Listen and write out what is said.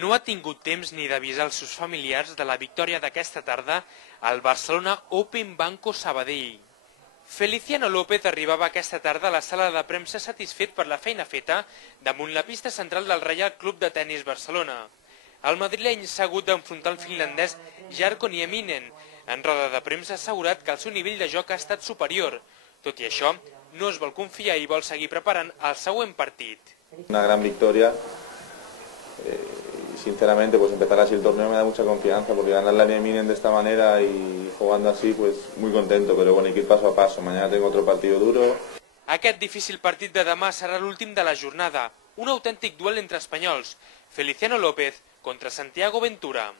no ha tingut temps ni d'avisar els seus familiars de la victòria d'aquesta tarda al Barcelona Open Banco Sabadell. Feliciano López arribava aquesta tarda a la sala de premsa satisfet per la feina feta damunt la pista central del Reial Club de Tenis Barcelona. El madrileny s'ha hagut d'enfrontar el finlandès Jarkko Nieminen. En roda de premsa ha assegurat que el seu nivell de joc ha estat superior. Tot i això, no es vol confiar i vol seguir preparant el següent partit. Una gran victoria y sinceramente pues empezar así el torneo me da mucha confianza porque ganar la Nieminen de esta manera y jugando así pues muy contento, pero bueno, hay que ir paso a paso. Mañana tengo otro partido duro. Aquest difícil partit de demà serà l'últim de la jornada, un autèntic duel entre espanyols, Feliciano López contra Santiago Ventura.